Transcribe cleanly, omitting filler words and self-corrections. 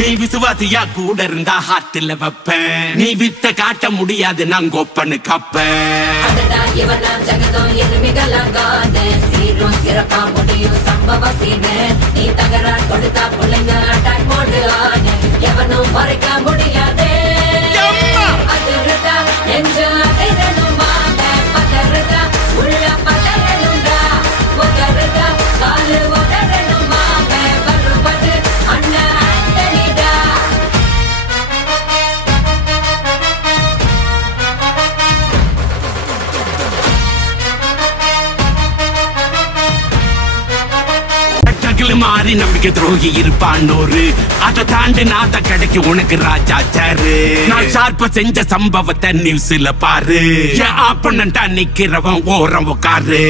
நீ விசுவாசியா கூட இருந்தா ஹார்ட்ல வைப்பேன். நீ வித்த காட்ட முடியாது நான் கொப்பனு கப்பேன். இவனா ஜகதம் எதுமிகலங்காது சீரும் சிறப்பா முடியும் சம்பவ சீனு. நீ தகராறு கொடுத்தா பிள்ளைங்க அட்டாக் போடு ஆடு எவனும் மறைக்க முடியாது. அதிருதா நெஞ்சு அதிரணுமாக பதறுதா உள்ள பதறணுண்டா உதறுதா காலு உதறணுமாக வருவது அண்ணன் ஆண்டனிடா. மாறி நம்பிக்கை துரோகி இருப்பான்னோரு அதை தாண்டி நாத கிடைக்கும் உனக்கு ராஜா சாரு. நான் ஷார்ப்பா செஞ்ச சம்பவத்தை நியூஸ்ல பாரு. என் ஆப்பனண்டா நிக்கிறவன் ஓரம் உட்காரு.